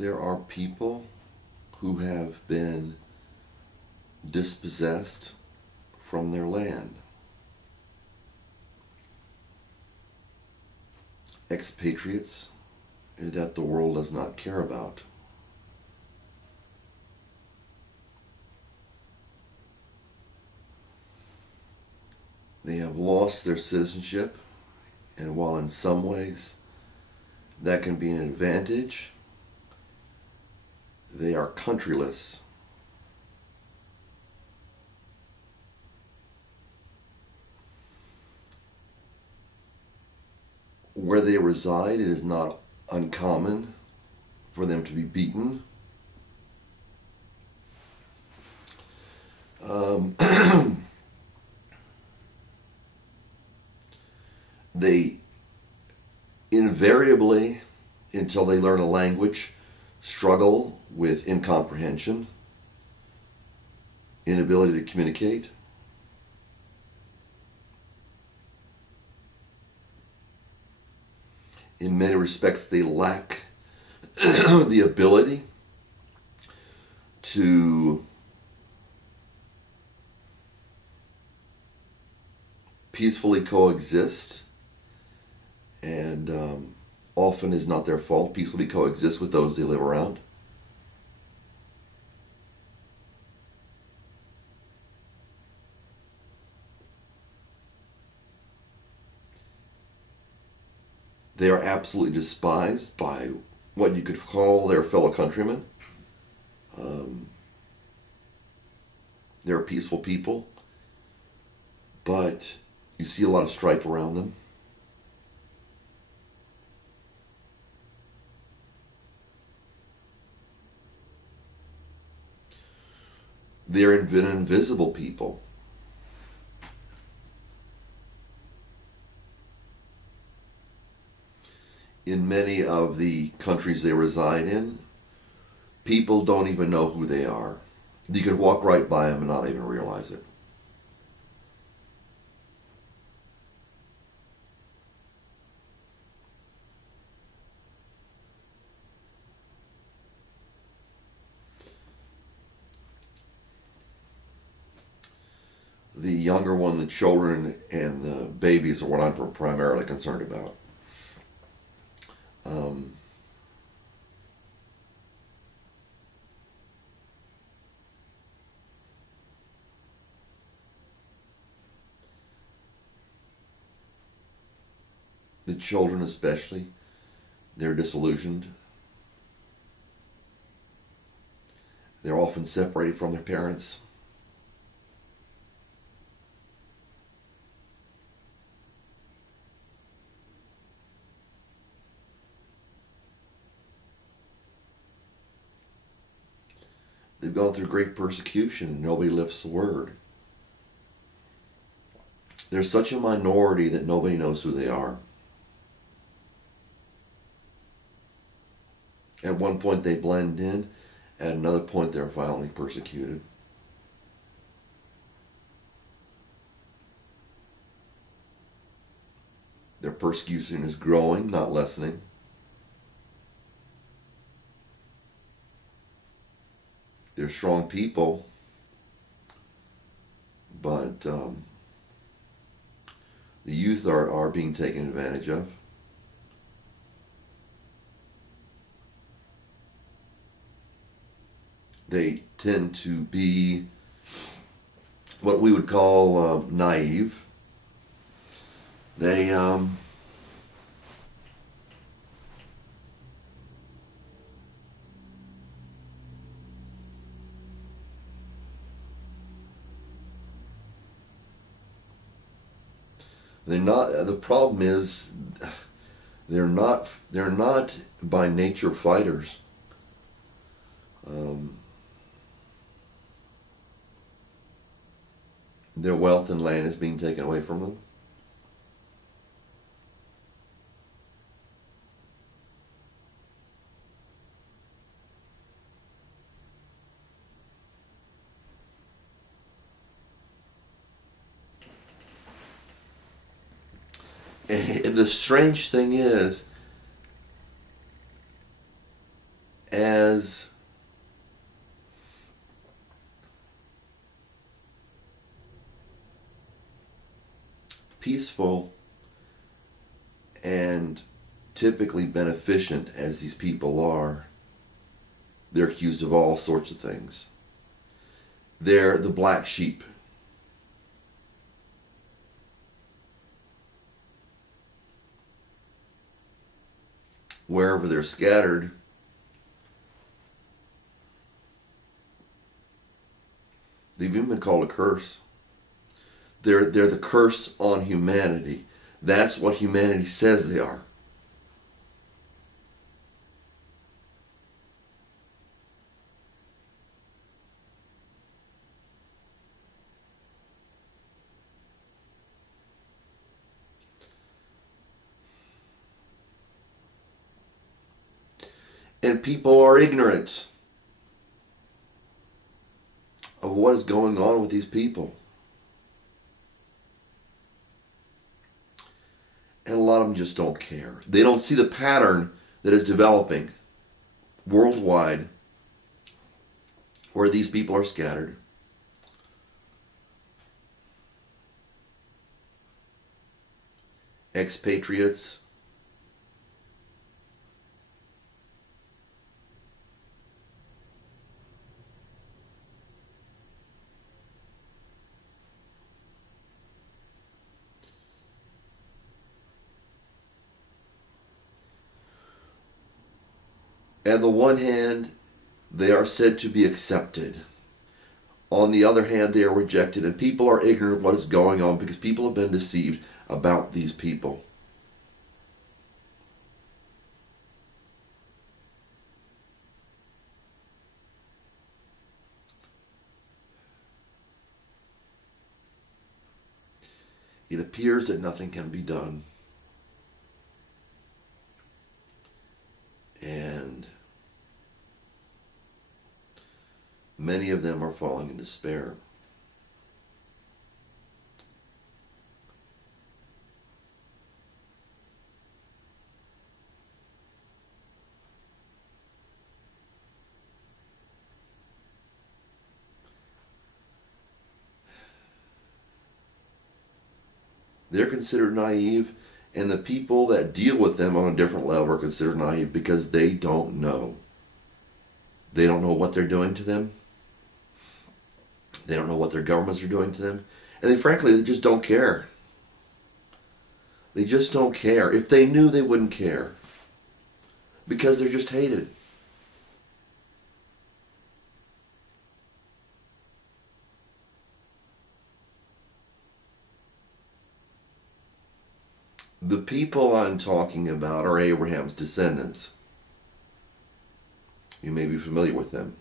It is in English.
there are people who have been dispossessed from their land. Expatriates that the world does not care about. They have lost their citizenship, and while in some ways that can be an advantage, they are countryless. Where they reside, it is not uncommon for them to be beaten. They invariably, until they learn a language, struggle with incomprehension, inability to communicate. In many respects, they lack the ability to peacefully coexist, and often is not their fault, peacefully coexist with those they live around. They are absolutely despised by what you could call their fellow countrymen. They're peaceful people, but you see a lot of strife around them. They're invisible people. In many of the countries they reside in, people don't even know who they are. You could walk right by them and not even realize it. The younger one, the children and the babies, are what I'm primarily concerned about. The children especially, they're disillusioned. They're often separated from their parents. They've gone through great persecution and nobody lifts a word. They're such a minority that nobody knows who they are. At one point they blend in, at another point they're violently persecuted. Their persecution is growing, not lessening. They're strong people, but the youth are being taken advantage of. They tend to be what we would call naive. They they're not. The problem is they're not by nature fighters. Their wealth and land is being taken away from them. And the strange thing is, as as peaceful and typically beneficent as these people are, they're accused of all sorts of things. They're the black sheep. Wherever they're scattered, they've even been called a curse. They're the curse on humanity. That's what humanity says they are. And people are ignorant of what is going on with these people. And a lot of them just don't care. They don't see the pattern that is developing worldwide where these people are scattered. Expatriates. On the one hand, they are said to be accepted. On the other hand, they are rejected, and people are ignorant of what is going on because people have been deceived about these people. It appears that nothing can be done. And many of them are falling in despair. They're considered naive, and the people that deal with them on a different level are considered naive because they don't know. They don't know what they're doing to them. They don't know what their governments are doing to them. And they just don't care. They just don't care. If they knew, they wouldn't care. Because they're just hated. The people I'm talking about are Abraham's descendants. You may be familiar with them.